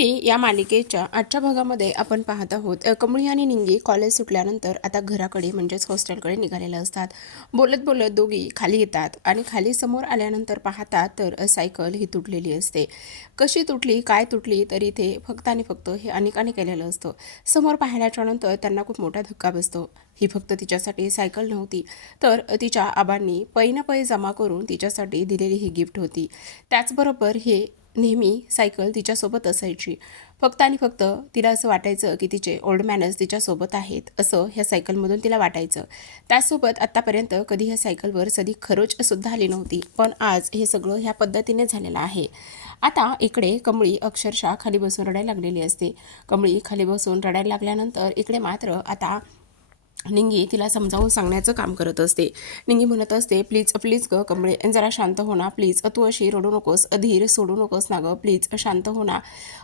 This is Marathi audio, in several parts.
कमळी या मालिकेच्या आजच्या भागामध्ये आपण पाहत आहोत कमळी आणि निंगी कॉलेज सुटल्यानंतर आता घराकडे म्हणजेच हॉस्टेलकडे निघालेले असतात। बोलत बोलत दोघी खाली येतात आणि खाली समोर आल्यानंतर पाहतात तर सायकल ही तुटलेली असते। कशी तुटली काय तुटली तर इथे फक्त आणि फक्त हे अनेकाने केलेलं असतं। समोर पाहिल्याच्या नंतर त्यांना खूप मोठा धक्का बसतो। ही फक्त तिच्यासाठी सायकल नव्हती तर तिच्या आबांनी पै न पै जमा करून तिच्यासाठी दिलेली ही गिफ्ट होती। त्याचबरोबर हे नेहमी सायकल तिच्यासोबत असायची। फक्त आणि फक्त तिला असं वाटायचं की तिचे ओल्ड मॅनर्स तिच्यासोबत आहेत असं ह्या सायकलमधून तिला वाटायचं। त्यासोबत आत्तापर्यंत कधी ह्या सायकलवर कधी खरोचसुद्धा आली नव्हती, पण आज हे सगळं ह्या पद्धतीने झालेलं आहे। आता इकडे कमळी अक्षरशः खाली बसून रडायला लागलेली असते। कमळी खाली बसून रडायला लागल्यानंतर इकडे मात्र आता निंगी तिला समजावून सांगण्याचं काम करत असते। निंगी म्हणत असते, प्लीज प्लीज ग कमळे, जरा शांत हो ना प्लीज, तू अशी रडू नकोस, धीर सोडू नकोस ना ग, प्लीज शांत हो ना,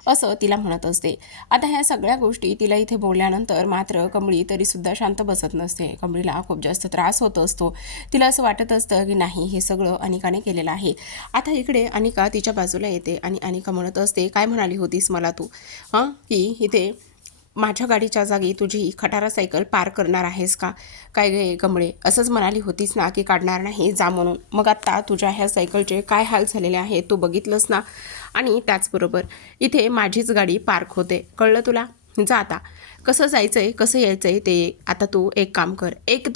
असं तिला म्हणत असते। आता ह्या सगळ्या गोष्टी तिला इथे बोलल्यानंतर मात्र कमळी तरीसुद्धा शांत बसत नसते। कमळीला खूप जास्त त्रास होत असतो। तिला असं वाटत असतं की नाही, हे सगळं अनिकाने केलेलं आहे। आता इकडे अनिका तिच्या बाजूला येते आणि अनिका म्हणत असते, काय म्हणाली होतीस मला तू, की इथे माझ्या गाडीच्या जागी तुझी ही खटारा सायकल पार करणार आहेस का? काय गे कमळे, असंच म्हणाली होतीस ना की काढणार नाही जा म्हणून, मग आता तुझ्या ह्या सायकलचे काय हाल झालेले आहेत तू बघितलंस ना। आणि त्याचबरोबर इथे माझीच गाडी पार्क होते, कळलं तुला? जा आता, कसं जायचंय कसं यायचंय ते आता तू एक काम कर, एक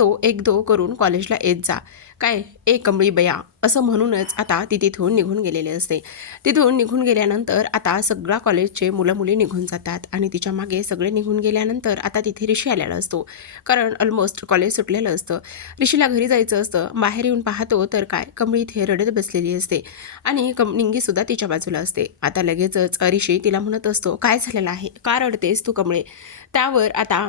दो करून कॉलेजला येत जा, काय ए कमळी बया, असं म्हणूनच आता ती तिथून निघून गेलेली असते। तिथून निघून गेल्यानंतर आता सगळ्या कॉलेजचे मुलं मुली निघून जातात आणि तिच्या मागे सगळे निघून गेल्यानंतर आता तिथे ऋषी आलेला असतो, कारण ऑलमोस्ट कॉलेज सुटलेलं असतं। ऋषीला घरी जायचं असतं। बाहेर येऊन पाहतो तर काय, कमळी इथे रडत बसलेली असते आणि निंगीसुद्धा तिच्या बाजूला असते। आता लगेचच ऋषी तिला म्हणत असतो, काय झालेलं आहे, का रडतेस तू कमळे? त्यावर आता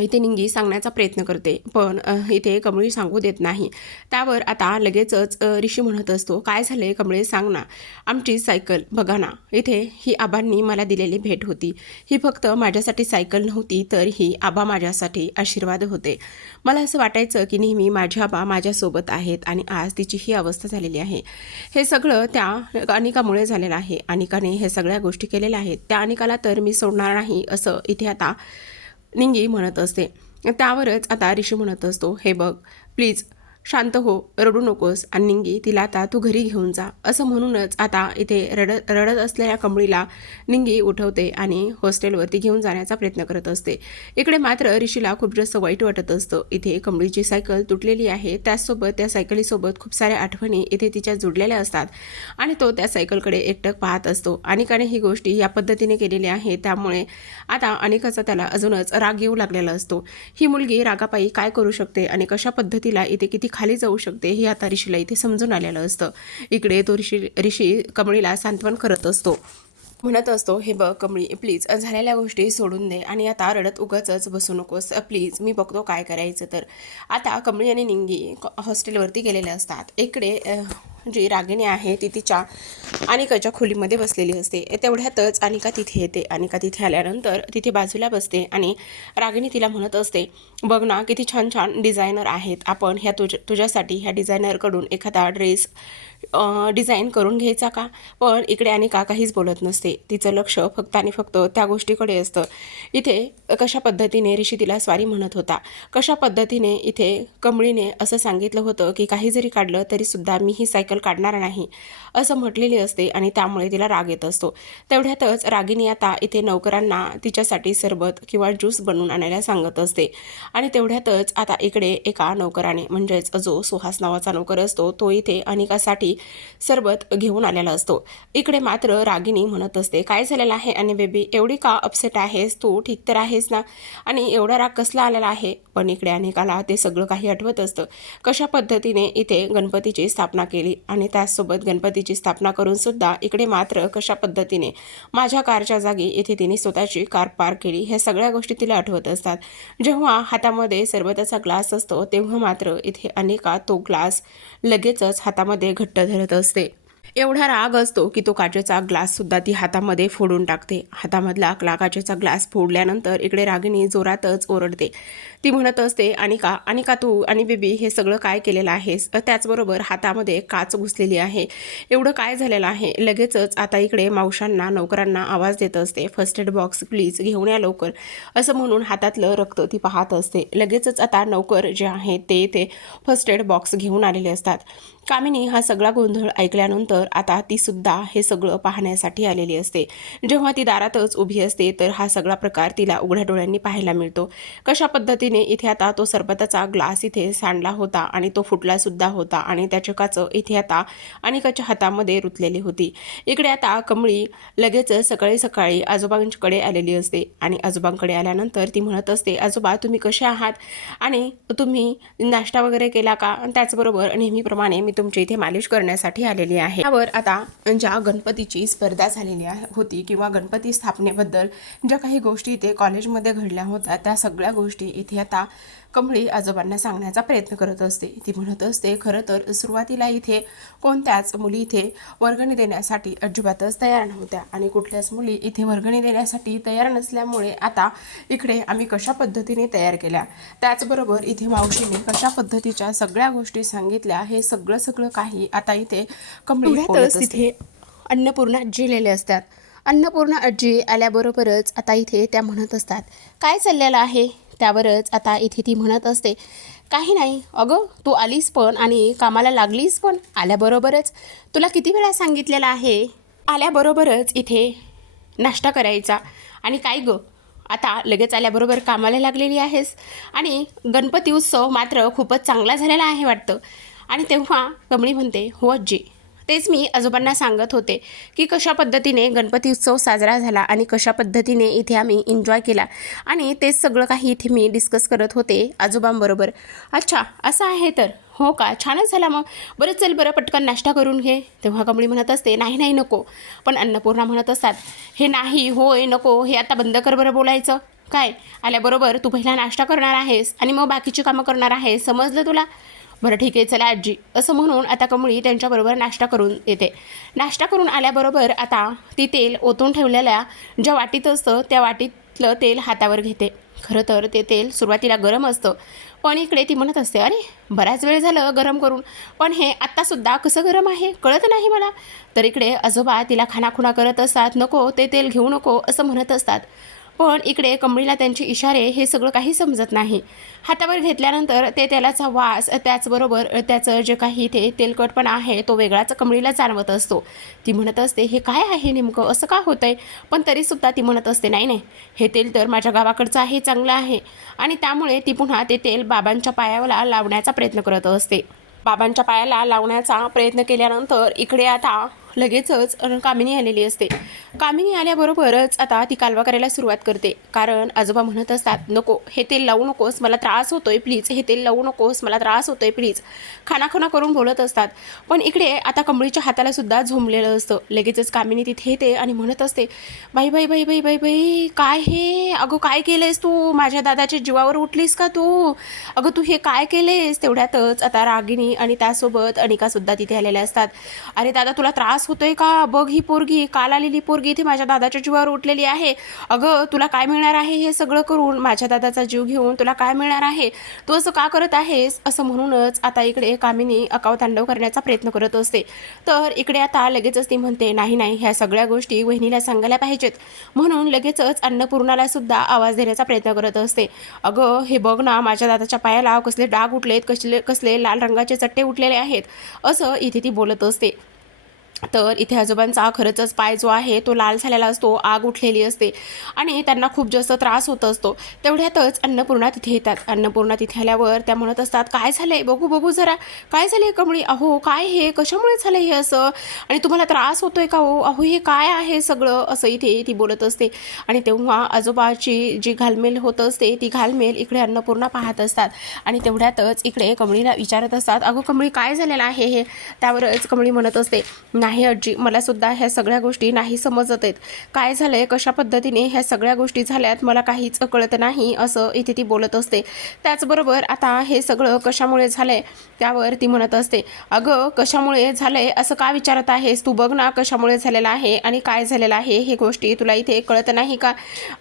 इथे निंगी सांगण्याचा प्रयत्न करते, पण इथे कमळी सांगू देत नाही। त्यावर आता लगेचच ऋषी म्हणत असतो, काय झाले कमळे सांग ना। आमची सायकल बघा ना, इथे ही आबांनी मला दिलेली भेट होती। ही फक्त माझ्यासाठी सायकल नव्हती तर ही आबा माझ्यासाठी आशीर्वाद होते। मला असं वाटायचं की नेहमी माझे आबा माझ्यासोबत आहेत आणि आज तिची ही अवस्था झालेली आहे। हे सगळं त्या अनिकामुळे झालेलं आहे। अनिकाने हे सगळ्या गोष्टी केलेल्या आहेत, त्या अनिकाला तर मी सोडणार नाही, असं इथे आता निंगी म्हणत असते। त्यावरच आता ऋषी म्हणत असतो, हे बघ प्लीज शांत हो, रडू नकोस, आणि निंगी तिला आता तू घरी घेऊन जा, असं म्हणूनच आता इथे रडत असलेल्या कमळीला निंगी उठवते आणि हॉस्टेलवरती घेऊन जाण्याचा प्रयत्न करत असते। इकडे मात्र ऋषीला खूप जास्त वाईट वाटत असतं। इथे कमळीची सायकल तुटलेली आहे, त्याचसोबत त्या सायकलीसोबत खूप साऱ्या आठवणी इथे तिच्या जुडलेल्या असतात आणि तो त्या सायकलकडे एकटक पाहत असतो। अनिकाने ही गोष्टी या पद्धतीने केलेली आहे, त्यामुळे आता अनिकाचा त्याला अजूनच राग येऊ लागलेला असतो। ही मुलगी रागापायी काय करू शकते आणि कशा पद्धतीला इथे किती खाली जाऊ शकते हे आता ऋषीला इथे समजून आलेलं असतं। इकडे तो ऋषी कमळीला सांत्वन करत असतो, म्हणत असतो, हे बघ कमळी प्लीज झालेल्या गोष्टी सोडून दे आणि आता रडत उगाचच बसू नकोस प्लीज, मी बघतो काय करायचं तर। आता कमळी आणि निंगी हॉस्टेलवरती गेलेले असतात। इकडे जी रागिणी आहे ती तिच्या अनिकाच्या खोलीमध्ये बसलेली असते। तेवढ्यातच अनिका तिथे येते। अनिका तिथे आल्यानंतर तिथे बाजूला बसते आणि रागिणी तिला म्हणत असते, बघ ना किती छान छान डिझायनर आहेत, आपण ह्या तुझ्यासाठी ह्या डिझायनरकडून एखादा ड्रेस डिझाईन करून घ्यायचा का? पण इकडे अनिका काहीच बोलत नसते, तिचं लक्ष फक्त आणि फक्त त्या गोष्टीकडे असतं। इथे कशा पद्धतीने ऋषी तिला स्वारी म्हणत होता, कशा पद्धतीने इथे कमळीने असं सांगितलं होतं की काही जरी काढलं तरीसुद्धा मी ही सायकल काढणार नाही, असं म्हटलेली असते आणि त्यामुळे तिला राग येत असतो। तेवढ्यातच रागिणी आता इथे नौकरांना तिच्यासाठी सरबत किंवा ज्यूस बनवून आणायला सांगत असते आणि तेवढ्यातच आता इकडे एका नौकराने, म्हणजेच जो सुहास नावाचा नौकर असतो, तो इथे अनिकासाठी सरबत घेऊन आलेला असतो। इकडे मात्र रागिणी म्हणत असते, काय झालेलं आहे आणि बेबी, एवढी का अपसेट आहेस तू, ठीक तर आहेस ना, आणि एवढा राग कसला आलेला आहे? पण इकडे अनिकाला ते सगळं काही आठवत असतं, कशा पद्धतीने इथे गणपतीची स्थापना केली आणि त्याचसोबत गणपतीची स्थापना करून सुद्धा इकडे मात्र कशा पद्धतीने माझ्या कारच्या जागी इथे तिने स्वतःची कार पार्क केली, ह्या सगळ्या गोष्टी तिला आठवत असतात। जेव्हा हातामध्ये सरबताचा ग्लास असतो तेव्हा मात्र इथे अनिका तो ग्लास लगेचच हातामध्ये घट्ट धरत असते। एवढा राग असतो की तो काचेचा ग्लाससुद्धा ती हातामध्ये फोडून टाकते. हातामधला काचेचा ग्लास फोडल्यानंतर इकडे रागिनी जोरातच ओरडते. ती म्हणत असते, अनिका अनिका तू आणि बेबी हे सगळं काय केलेलं आहेस? त्याचबरोबर हातामध्ये काच घुसलेली आहे. एवढं काय झालेलं आहे? लगेचच आता इकडे मावशांना नोकरांना आवाज देत असते, फर्स्ट एड बॉक्स प्लीज घेऊन या लवकर, असं म्हणून हातातलं रक्त ती पाहत असते. लगेचच आता नौकर जे आहे ते फर्स्ट एड बॉक्स घेऊन आलेले असतात. कामिनी हा सगळा गोंधळ ऐकल्यानंतर आता ती सुद्धा हे सगळं पाहण्यासाठी आलेली असते. जेव्हा ती दारातच उभी असते तर हा सगळा प्रकार तिला उघड्या डोळ्यांनी पाहायला मिळतो. कशा पद्धतीने इथे आता तो सरबताचा ग्लास इथे सांडला होता आणि तो फुटला सुद्धा होता आणि त्याच्या काचं इथे आता अनिकाच्या हातामध्ये रुतलेली होती. इकडे आता कमळी लगेच सकाळी सकाळी आजोबांकडे आलेली असते आणि आजोबांकडे आल्यानंतर ती म्हणत असते, आजोबा तुम्ही कसे आहात आणि तुम्ही नाश्ता वगैरे केला का? त्याचबरोबर नेहमीप्रमाणे मी तुमच्या इथे मालिश करण्यासाठी आलेली आहे. त्यावर आता ज्या गणपतीची स्पर्धा झालेली होती किंवा गणपती स्थापनेबद्दल ज्या काही गोष्टी इथे कॉलेजमध्ये घडल्या होत्या त्या सगळ्या गोष्टी इथे आता कमळी आजोबांना सांगण्याचा प्रयत्न करत असते. ती म्हणत असते, खरं तर सुरुवातीला इथे कोणत्याच मुली इथे वर्गणी देण्यासाठी अजिबातच तयार नव्हत्या आणि कुठल्याच मुली इथे वर्गणी देण्यासाठी तयार नसल्यामुळे आता इकडे आम्ही कशा पद्धतीने तयार केल्या, त्याचबरोबर इथे मावशीने कशा पद्धतीच्या सगळ्या गोष्टी सांगितल्या, हे सगळं काही आता इथे कमळी बोलत असते. अन्नपूर्णा जिलेले असतात. अन्नपूर्णा आजी आल्याबरोबरच आता इथे त्या म्हणत असतात, काय चाललेलं आहे? त्यावरच आता इथे ती म्हणत असते, काही नाही अगं, तू आलीस पण आणि कामाला लागलीस पण. आल्याबरोबरच तुला किती वेळा सांगितलेलं आहे आल्याबरोबरच इथे नाश्ता करायचा, आणि काय गं आता लगेच आल्याबरोबर कामाला लागलेली आहेस? आणि गणपती उत्सव मात्र खूपच चांगला झालेला आहे वाटतं. आणि तेव्हा कमळी म्हणते, हो आजी, तेच मी आजोबांना सांगत होते की कशा पद्धतीने गणपती उत्सव साजरा झाला आणि कशा पद्धतीने इथे आम्ही एन्जॉय केला, आणि तेच सगळं काही इथे मी डिस्कस करत होते आजोबांबरोबर. अच्छा असं आहे तर, हो का, छानच झाला मग. बरं चल बरं पटकन नाश्ता करून घे. तेव्हा कमळी म्हणत असते, नाही नाही नको. पण अन्नपूर्णा म्हणत असतात, हे नाही होय नको हे आता बंद कर बरं बोलायचं. काय आल्याबरोबर तू पहिला नाश्ता करणार आहेस आणि मग बाकीची कामं करणार आहेस, समजलं तुला? बरं ठीक आहे चला आजी, असं म्हणून आता कमळी त्यांच्याबरोबर नाश्ता करून येते. नाश्ता करून आल्याबरोबर आता ती तेल ओतून ठेवलेल्या ज्या वाटीत असतं त्या वाटीतलं तेल हातावर घेते. खरं तर ते तेल सुरुवातीला गरम असतं, पण इकडे ती म्हणत असते, अरे बराच वेळ झालं गरम करून, पण हे आत्तासुद्धा कसं गरम आहे कळत नाही मला. तर इकडे आजोबा तिला खानाखुणा करत असतात, नको ते तेल घेऊ नको असं म्हणत असतात. पण इकडे कमळीला त्यांचे इशारे हे सगळं काही समजत नाही. हातावर घेतल्यानंतर ते तेलाचा वास, त्याचबरोबर त्याचं जे काही ते तेलकटपणा आहे तो वेगळाच कमळीला जाणवत असतो. ती म्हणत असते, हे काय आहे नेमकं, असं का होतं आहे? पण तरीसुद्धा ती म्हणत असते, नाही नाही हे तेल तर माझ्या गावाकडचं आहे, चांगलं आहे. आणि त्यामुळे ती पुन्हा ते तेल बाबांच्या पायाला लावण्याचा प्रयत्न करत असते. बाबांच्या पायाला लावण्याचा प्रयत्न केल्यानंतर इकडे आता लगेचच कामिनी आलेली असते. कामिनी आल्याबरोबरच आता ती कालवा करायला सुरुवात करते, कारण आजोबा म्हणत असतात, नको हे तेल लावू नकोस, मला त्रास होतोय प्लीज, हे तेल लावू नकोस, मला त्रास होतोय प्लीज, खानाखुणा करून बोलत असतात. पण इकडे आता कमळीच्या हाताला सुद्धा झोंबलेलं असतं. लगेचच कामिनी तिथे येते आणि म्हणत असते, बाई बाई बाई बाई बाई बाई काय हे, अगं काय केलंयस तू, माझ्या दादाच्या जीवावर उठलीस का तू, अगं तू हे काय केलेस? तेवढ्यातच आता रागिनी आणि त्यासोबत अनिकासुद्धा तिथे आलेल्या असतात. अरे दादा तुला त्रास होतोय का? बघ ही पोरगी, काल आलेली पोरगी इथे माझ्या दादाच्या जीवावर उठलेली आहे. अगं तुला काय मिळणार आहे हे सगळं करून, माझ्या दादाचा जीव घेऊन तुला काय मिळणार आहे, तू असं का करत आहेस? असं म्हणूनच आता इकडे कामिनी अकावतांडव करण्याचा प्रयत्न करत असते. तर इकडे आता लगेचच ती म्हणते, नाही नाही ह्या सगळ्या गोष्टी वहिनीला सांगायला पाहिजेत, म्हणून लगेचच अन्नपूर्णाला सुद्धा आवाज देण्याचा प्रयत्न करत असते. अगं हे बघ ना, माझ्या दादाच्या पायाला कसले डाग उठलेत, कसले लाल रंगाचे चट्टे उठलेले आहेत, असं इथे ती बोलत असते. तर इथे आजोबांचा खरंच पाय जो आहे तो लाल झालेला असतो, आग उठलेली असते आणि त्यांना खूप जास्त त्रास होत असतो. तेवढ्यातच अन्नपूर्णा तिथे येतात. अन्नपूर्णा तिथे आल्यावर त्या म्हणत असतात, काय झालंय बघू बघू जरा, काय झालंय कमळी, अहो काय हे, कशामुळे झालं हे असं, आणि तुम्हाला त्रास होतोय का हो, अहो हे काय आहे सगळं, असं इथे ती बोलत असते. आणि तेव्हा आजोबाची जी घालमेल होत असते ती घालमेल इकडे अन्नपूर्णा पाहत असतात आणि तेवढ्यातच इकडे कमळीला विचारत असतात, अगो कमळी काय झालेलं आहे हे? त्यावरच कमळी म्हणत असते, नाही आजी, मला सुद्धा ह्या सगळ्या गोष्टी नाही समजत आहेत. काय झालंय, कशा पद्धतीने ह्या सगळ्या गोष्टी झाल्यात मला काहीच कळत नाही असं इथे ती बोलत असते. त्याचबरोबर आता हे सगळं कशामुळे झालंय त्यावर ती म्हणत असते, अगं कशामुळे झालंय असं का विचारत आहेस, तू बघ ना कशामुळे झालेलं आहे आणि काय झालेलं आहे हे गोष्टी तुला इथे कळत नाही का?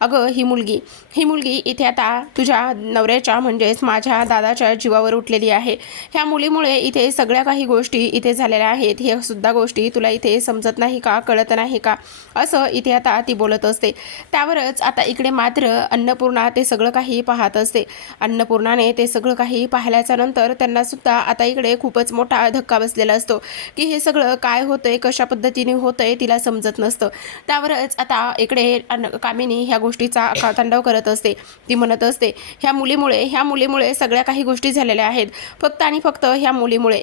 अगं ही मुलगी इथे आता तुझ्या नवऱ्याच्या म्हणजेच माझ्या दादाच्या जीवावर उठलेली आहे. ह्या मुलीमुळे इथे सगळ्या काही गोष्टी इथे झालेल्या आहेत. हे सुद्धा गोष्टी तुला इथे समजत नाही का, कळत नाही का, असं इथे आता ती बोलत असते. त्यावरच आता इकडे मात्र अन्नपूर्णा ते सगळं काही पाहत असते. अन्नपूर्णाने ते सगळं काही पाहिल्याच्या नंतर त्यांना सुद्धा आता इकडे खूपच मोठा धक्का बसलेला असतो की हे सगळं काय होतंय, कशा पद्धतीने होतंय तिला समजत नसतं. त्यावरच आता इकडे कामिनी ह्या गोष्टीचा तांडव करत असते. ती म्हणत असते, ह्या मुलीमुळे सगळ्या काही गोष्टी झालेल्या आहेत. फक्त आणि फक्त ह्या मुलीमुळे.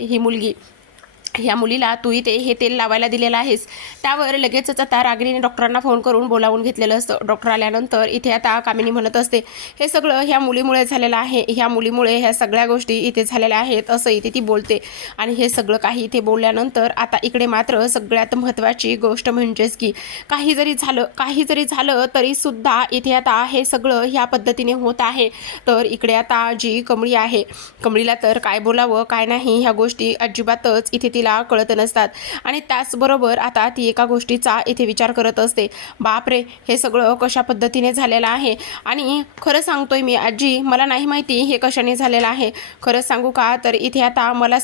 ह्या मुलीला तू इथे हे तेल लावायला दिलेलं आहेस. त्यावर लगेचच आता रागिणीने डॉक्टरांना फोन करून बोलावून घेतलेलं असतं. डॉक्टर आल्यानंतर इथे आता कामिनी म्हणत असते, हे सगळं ह्या मुलीमुळे झालेलं आहे. ह्या मुलीमुळे ह्या सगळ्या गोष्टी इथे झालेल्या आहेत असं इथे ती बोलते. आणि हे सगळं काही इथे बोलल्यानंतर आता इकडे मात्र सगळ्यात महत्त्वाची गोष्ट म्हणजेच की काही जरी झालं तरी सुद्धा इथे आता हे सगळं ह्या पद्धतीने होत आहे. तर इकडे आता जी कमळी आहे, कमळीला तर काय बोलावं काय नाही ह्या गोष्टी अजिबातच इथे तिला कळत नसतात. आणि त्याचबरोबर आता ती एका गोष्टीचा इथे विचार करत असते, बापरे हे सगळं कशा पद्धतीने झालेलं आहे. आणि खरं सांगतोय मी आजी, मला नाही माहिती हे कशाने झालेलं आहे. खरं सांगू का, तर इथे आता मला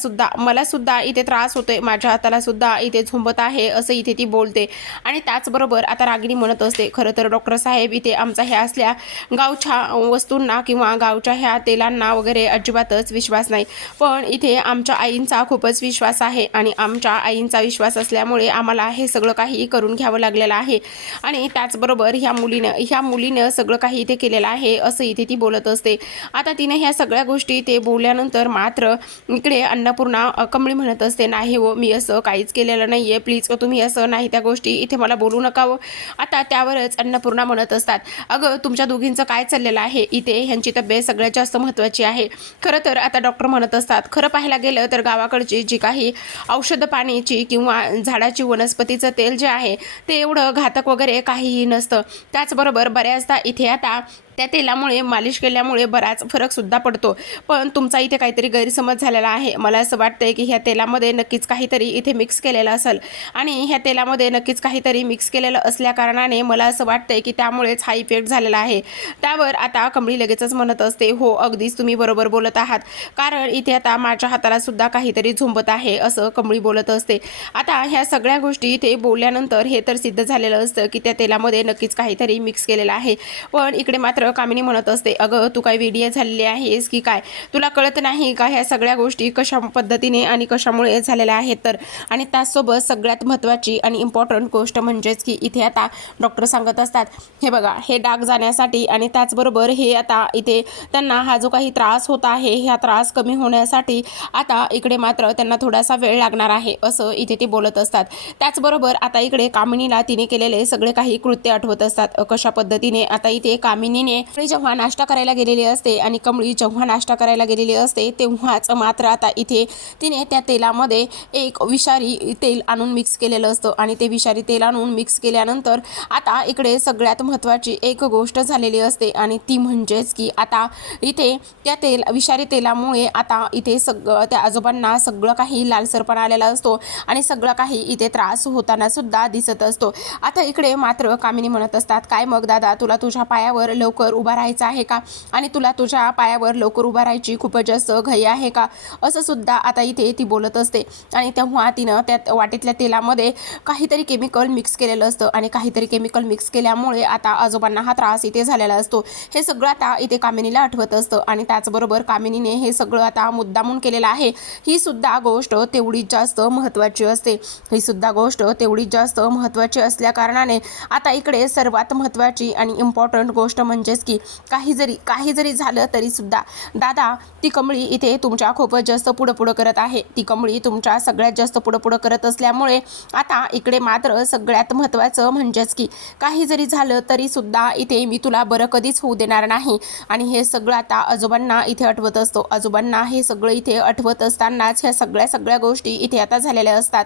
सुद्धा इथे त्रास होतोय, माझ्या हाताला सुद्धा इथे झोंबत आहे असं इथे ती बोलते. आणि त्याचबरोबर आता रागिणी म्हणत असते, खरं तर डॉक्टर साहेब इथे आमचा ह्या असल्या गावच्या वस्तूंना किंवा गावच्या ह्या तेलांना वगैरे अजिबातच विश्वास नाही, पण इथे आमच्या आईंचा खूपच विश्वास आहे आणि आमच्या आईंचा विश्वास असल्यामुळे आम्हाला हे सगळं काही करून घ्यावं लागलेलं आहे. आणि त्याचबरोबर ह्या मुलीनं सगळं काही इथे केलेलं आहे असं इथे ती बोलत असते. आता तिने ह्या सगळ्या गोष्टी ते बोलल्यानंतर मात्र इकडे अन्नपूर्णा कमळी म्हणत असते, नाही हो, मी असं काहीच केलेलं नाही आहे, प्लीज तुम्ही असं नाही त्या गोष्टी इथे मला बोलू नका हो. आता त्यावरच अन्नपूर्णा म्हणत असतात, अगं तुमच्या दोघींचं काय चाललेलं आहे इथे, ह्यांची तब्येत सगळ्यात जास्त महत्त्वाची आहे. खरं तर आता डॉक्टर म्हणत असतात, खरं पाहायला गेलं तर गावाकडची जी काही औषध पाण्याची किंवा झाडाची वनस्पतीचं तेल जे आहे ते एवढं घातक वगैरे काहीही नसतं. त्याचबरोबर बऱ्याचदा इथे आता त्या तेलामुळे मालिश केल्यामुळे बराच फरक सुद्धा पडतो. पण तुमचा इथे काहीतरी गैरसमज झालेला आहे. मला असं वाटतंय की ह्या तेलामध्ये नक्कीच काहीतरी इथे मिक्स केलेलं असेल आणि ह्या तेलामध्ये नक्कीच काहीतरी मिक्स केलेलं असल्या कारणाने मला असं वाटतंय की त्यामुळेच हा इफेक्ट झालेला आहे. त्यावर आता कमळी लगेचच म्हणत असते, हो अगदीच तुम्ही बरोबर बोलत आहात, कारण इथे आता माझ्या हाताला सुद्धा काहीतरी झोंबत आहे असं कमळी बोलत असते. आता ह्या सगळ्या गोष्टी इथे बोलल्यानंतर हे तर सिद्ध झालेलं असतं की त्या तेलामध्ये नक्कीच काहीतरी मिक्स केलेलं आहे. पण इकडे मात्र कामिनी म्हणत असते, अगं तू काय वेडी झालेली आहेस की काय, तुला कळत नाही का ह्या सगळ्या गोष्टी कशा पद्धतीने आणि कशामुळे झालेल्या आहेत तर. आणि त्याचसोबत सगळ्यात महत्त्वाची आणि इम्पॉर्टंट गोष्ट म्हणजेच की इथे आता डॉक्टर सांगत असतात, हे बघा हे डाग जाण्यासाठी आणि त्याचबरोबर हे आता इथे त्यांना हा जो काही त्रास होत आहे ह्या त्रास कमी होण्यासाठी आता इकडे मात्र त्यांना थोडासा वेळ लागणार आहे असं इथे ते बोलत असतात. त्याचबरोबर आता इकडे कामिनीला तिने केलेले सगळे काही कृत्य आठवत असतात. कशा पद्धतीने आता इथे कामिनीने जेव्हा नाश्ता करायला गेलेली असते आणि कमळी जेव्हा नाश्ता करायला गेलेली असते तेव्हाच मात्र आता इथे तिने त्या तेलामध्ये एक विषारी तेल आणून मिक्स केलेलं असतं. आणि ते विषारी तेल आणून मिक्स केल्यानंतर आता इकडे सगळ्यात महत्त्वाची एक गोष्ट झालेली असते आणि ती म्हणजेच की आता इथे त्या विषारी तेलामुळे आता इथे त्या आजोबांना सगळं काही लालसरपणा आलेला असतो आणि सगळं काही इथे त्रास होताना सुद्धा दिसत असतो. आता इकडे मात्र कामिनी म्हणत असतात, काय मग दादा, तुला तुझ्या पायावर लवकर उभा राहायचं आहे का, आणि तुला तुझ्या पायावर लवकर उभा राहायची खूपच जास्त घाई आहे का, असं सुद्धा आता इथे ती बोलत असते. आणि तेव्हा तिनं त्या वाटीतल्या तेलामध्ये काहीतरी केमिकल मिक्स केलेलं असतं आणि काहीतरी केमिकल मिक्स केल्यामुळे आता आजोबांना हा त्रास इथे झालेला असतो. हे सगळं आता इथे कामिनीला आठवत असतं आणि त्याचबरोबर कामिनीने हे सगळं आता मुद्दामून केलेलं आहे. ही सुद्धा गोष्ट तेवढीच जास्त महत्त्वाची असते. असल्या कारणाने आता इकडे सर्वात महत्त्वाची आणि इम्पॉर्टंट गोष्ट म्हणजेच की काही जरी झालं तरी सुद्धा दादा, ती कमळी इथे तुमच्या खूपच जास्त पुढं करत आहे. ती कमळी तुमच्या सगळ्यात जास्त पुढं करत असल्यामुळे आता इकडे मात्र सगळ्यात महत्त्वाचं म्हणजेच की काही जरी झालं तरी सुद्धा इथे मी तुला बरं कधीच होऊ देणार नाही. आणि हे सगळं आता आजोबांना इथे आठवत असतो. आजोबांना हे सगळं इथे आठवत असतानाच ह्या सगळ्या गोष्टी इथे आता झालेल्या असतात.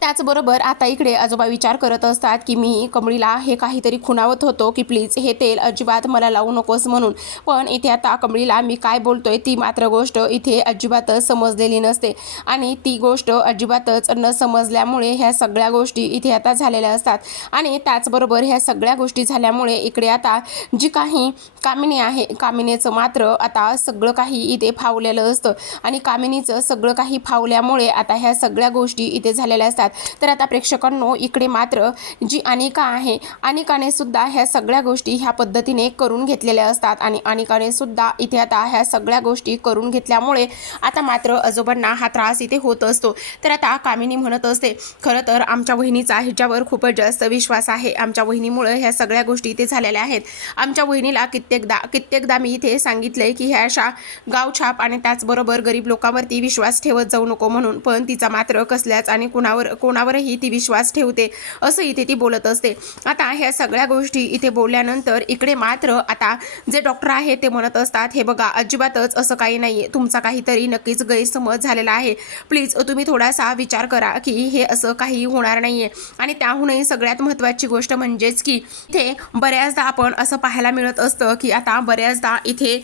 त्याचबरोबर आता इकडे आजोबा विचार करत असतात की मी कमळीला हे काहीतरी खुणावत होतो की प्लीज हे तेल अजिबात मला लावू नकोस म्हणून, पण इथे आता कमळीला मी काय बोलतोय ती मात्र गोष्ट इथे अजिबातच समजलेली नसते आणि ती गोष्ट अजिबातच न समजल्यामुळे ह्या सगळ्या गोष्टी इथे आता झालेल्या असतात. आणि त्याचबरोबर ह्या सगळ्या गोष्टी झाल्यामुळे इकडे आता जी काही कामिनी आहे, कामिनीचं मात्र आता सगळं काही इथे फावलेलं असतं आणि कामिनीचं सगळं काही फावल्यामुळे आता ह्या सगळ्या गोष्टी इथे झालेल्या असतात. तर आता प्रेक्षकांनो इकडे मात्र जी अनिका आहे, अनिकाने सुद्धा ह्या सगळ्या गोष्टी ह्या पद्धतीने करून घेतलेल्या असतात आणि अनिकाने सुद्धा इथे आता ह्या सगळ्या गोष्टी करून घेतल्यामुळे आता मात्र आजोबांना हा त्रास इथे होत असतो. तर आता कामिनी म्हणत असते, खरं तर आमच्या वहिनीचा ह्याच्यावर खूपच जास्त विश्वास आहे, आमच्या वहिनीमुळे ह्या सगळ्या गोष्टी इथे झालेल्या आहेत. आमच्या वहिनीला कित्येकदा मी इथे सांगितलंय की ह्या अशा गावछाप आणि त्याचबरोबर गरीब लोकांवरती विश्वास ठेवत जाऊ नको म्हणून, पण तिचा मात्र कसल्याच आणि कोणावरही ती विश्वास ठेवते असं इथे ती बोलत असते. आता ह्या सगळ्या गोष्टी इथे बोलल्यानंतर इकडे मात्र आता जे डॉक्टर आहे ते म्हणत असतात, हे बघा अजिबातच असं काही नाहीये, तुमचा काहीतरी नक्कीच गैरसमज झालेला आहे, प्लीज तुम्ही थोडासा विचार करा की हे असं काही होणार नाहीये. आणि त्याहूनही सगळ्यात महत्त्वाची गोष्ट म्हणजेच की इथे बऱ्याचदा आपण असं पाहायला मिळत असतं की आता बऱ्याचदा इथे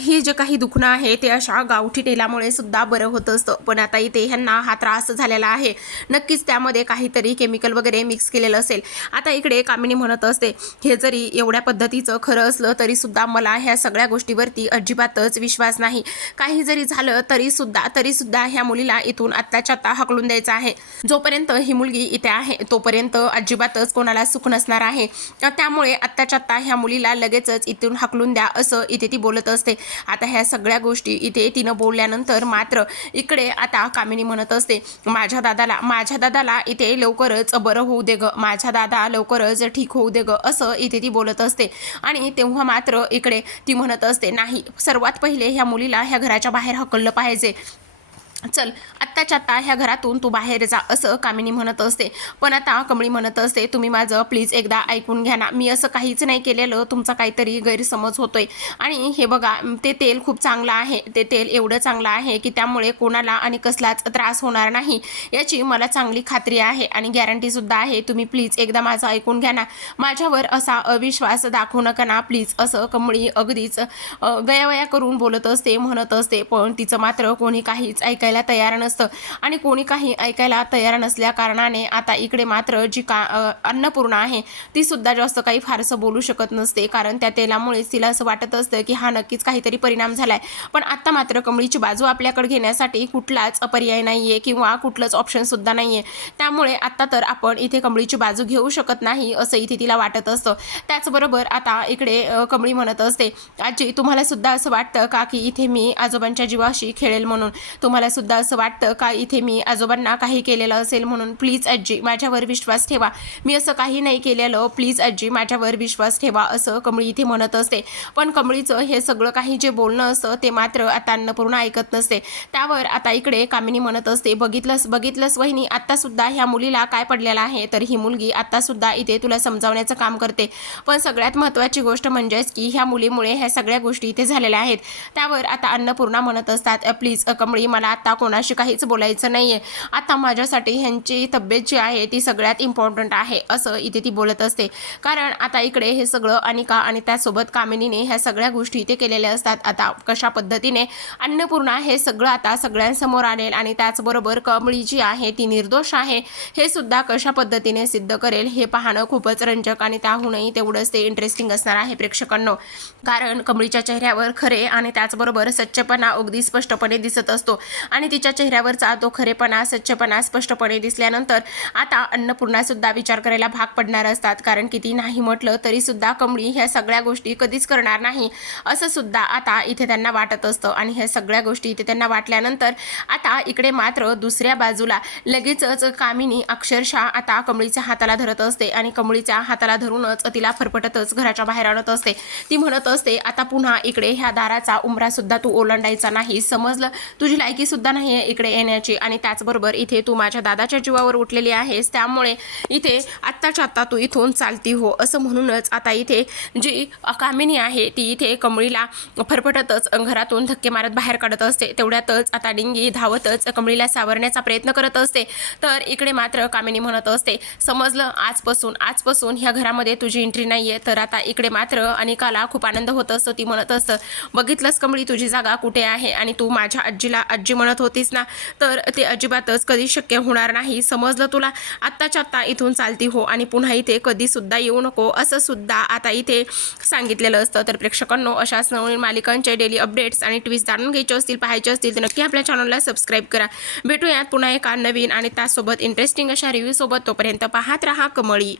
हे जे काही दुखणं आहे ते अशा गावठी तेलामुळे सुद्धा बरं होत असतं, पण आता इथे ह्यांना हा त्रास झालेला आहे, नक्कीच त्यामध्ये काहीतरी केमिकल वगैरे मिक्स केलेलं असेल. आता इकडे कामिनी म्हणत असते, हे जरी एवढ्या पद्धतीचं खरं असलं तरी सुद्धा मला ह्या सगळ्या गोष्टीवरती अजिबातच विश्वास नाही, काही जरी झालं तरी सुद्धा ह्या मुलीला इथून आत्ताच्या आत्ता हकलून द्यायचं आहे. जोपर्यंत ही मुलगी इथे आहे तोपर्यंत अजिबातच कोणाला सुख नसणार आहे, त्यामुळे आत्ताच्या आत्ता ह्या मुलीला लगेचच इथून हकलून द्या असं इथे ती बोलत असते. आता ह्या सगळ्या गोष्टी इथे तिनं बोलल्यानंतर मात्र इकडे आता कामिनी म्हणत असते, माझ्या दादाला इथे लवकरच बरं होऊ दे ग, माझा दादा लवकरच ठीक होऊ दे ग असं इथे ती बोलत असते. आणि तेव्हा मात्र इकडे ती म्हणत असते, नाही, सर्वात पहिले ह्या मुलीला ह्या घराच्या बाहेर हकललं पाहिजे, चल आत्ताच्या आत्ता ह्या घरातून तू बाहेर जा असं कामिनी म्हणत असते. पण आता कमळी म्हणत असते, तुम्ही माझं प्लीज एकदा ऐकून घ्या ना, मी असं काहीच नाही केलेलं, तुमचा काहीतरी गैरसमज होतोय. आणि हे बघा ते तेल खूप चांगलं आहे, ते तेल एवढं चांगलं आहे की त्यामुळे कोणाला आणि कसलाच त्रास होणार नाही याची मला चांगली खात्री आहे आणि गॅरंटीसुद्धा आहे, तुम्ही प्लीज एकदा माझं ऐकून घ्या ना, माझ्यावर असा अविश्वास दाखवू नका ना प्लीज असं कमळी अगदीच गयावया करून बोलत असते, म्हणत असते. पण तिचं मात्र कोणी काहीच ऐकायला तयार नसतं आणि कोणी काही ऐकायला तयार नसल्या कारणाने आता इकडे मात्र जी अन्नपूर्णा आहे ती सुद्धा जास्त काही फारसं बोलू शकत नसते, कारण त्या तेलामुळे तिला असं वाटत असतं की हा नक्कीच काहीतरी परिणाम झालाय. पण आता मात्र कमळीची बाजू आपल्याकडे घेण्यासाठी कुठलाच पर्याय नाहीये किंवा कुठलंच ऑप्शन सुद्धा नाहीये, त्यामुळे आता तर आपण इथे कमळीची बाजू घेऊ शकत नाही असं इथे तिला वाटत असतं. त्याचबरोबर आता इकडे कमळी म्हणत असते, आजी तुम्हाला सुद्धा असं वाटतं का की इथे मी आजोबांच्या जीवाशी खेळेल म्हणून, तुम्हाला सुद्धा असं वाटतं का इथे मी आजोबांना काही केलेलं असेल म्हणून, प्लीज आजी माझ्यावर विश्वास ठेवा, मी असं काही नाही केलेलं, प्लीज आजी माझ्यावर विश्वास ठेवा असं कमळी इथे म्हणत असते. पण कमळीचं हे सगळं काही जे बोलणं असतं ते मात्र आता अन्नपूर्णा ऐकत नसते. त्यावर आता इकडे कामिनी म्हणत असते, बघितलंस वहिनी, आत्ता सुद्धा ह्या मुलीला काय पडलेलं आहे, तर ही मुलगी आता सुद्धा इथे तुला समजावण्याचं काम करते. पण सगळ्यात महत्त्वाची गोष्ट म्हणजेच की ह्या मुलीमुळे ह्या सगळ्या गोष्टी इथे झालेल्या आहेत. त्यावर आता अन्नपूर्णा म्हणत असतात, प्लीज कमळी मला आता कोणाशी काहीच बोलायचं नाहीये, आता माझ्यासाठी ह्यांची तब्येत जी आहे ती सगळ्यात इम्पॉर्टंट आहे असं इथे ती बोलत असते. कारण आता इकडे हे सगळं अनिका आणि त्यासोबत कामिनीने ह्या सगळ्या गोष्टी इथे केलेल्या असतात. आता कशा पद्धतीने अन्नपूर्णा हे सगळं आता सगळ्यांसमोर आणेल आणि त्याचबरोबर कमळी जी आहे ती निर्दोष आहे हे सुद्धा कशा पद्धतीने सिद्ध करेल हे पाहणं खूपच रंजक आणि त्याहूनही तेवढंच ते इंटरेस्टिंग असणार आहे प्रेक्षकांनो. कारण कमळीच्या चेहऱ्यावर खरे आणि त्याचबरोबर सच्चेपणा अगदी स्पष्टपणे दिसत असतो आणि तिच्या चेहऱ्यावरचा तो खरेपणा सच्चेपणा स्पष्टपणे दिसल्यानंतर आता अन्नपूर्णा सुद्धा विचार करायला भाग पडणार असतात. कारण किती नाही म्हटलं तरी सुद्धा कमळी ह्या सगळ्या गोष्टी कधीच करणार नाही असं सुद्धा आता इथे त्यांना वाटत असतं आणि ह्या सगळ्या गोष्टी इथे त्यांना वाटल्यानंतर आता इकडे मात्र दुसऱ्या बाजूला लगेचच कामिनी अक्षरशः आता कमळीच्या हाताला धरत असते आणि कमळीच्या हाताला धरूनच तिला फरफटतच घराच्या बाहेर आणत असते. ती म्हणत असते, आता पुन्हा इकडे ह्या दाराचा उंबरा सुद्धा तू ओलांडायचा नाही, समजलं, तुझी लायकी सुद्धा सुद्धा नाही आहे इकडे येण्याची आणि त्याचबरोबर इथे तू माझ्या दादाच्या जीवावर उठलेली आहेस, त्यामुळे इथे आत्ताच्या आत्ता तू इथून चालती हो, असं म्हणूनच आता इथे जी कामिनी आहे ती इथे कमळीला फरफटतच घरातून धक्के मारत बाहेर काढत असते. तेवढ्यातच आता डिंगी धावतच कमळीला सावरण्याचा प्रयत्न करत असते. तर इकडे मात्र कामिनी म्हणत असते, समजलं, आजपासून ह्या घरामध्ये तुझी एंट्री नाही आहे. तर आता इकडे मात्र अनिकाला खूप आनंद होत असतो. ती म्हणत असतं, बघितलंस कमळी तुझी जागा कुठे आहे आणि तू माझ्या आजीला आजी म्हणत होतीस ना, तर ते अजिबातच कधी शक्य होणार नाही. समजलं तुला, आत्ताच्या आत्ता इथून चालती हो आणि पुन्हा इथे कधी सुद्धा येऊ नको, असं सुद्धा आता इथे सांगितलेलं असतं. तर प्रेक्षकांनो, अशाच नवीन मालिकांचे डेली अपडेट्स आणि ट्विस्ट जाणून घ्यायचे असतील, पाहायचे असतील, तर नक्की आपल्या चॅनलला सबस्क्राईब करा. भेटूयात पुन्हा एका नवीन आणि त्यासोबत इंटरेस्टिंग अशा रिव्ह्यू सोबत. तोपर्यंत पाहत रहा कमळी.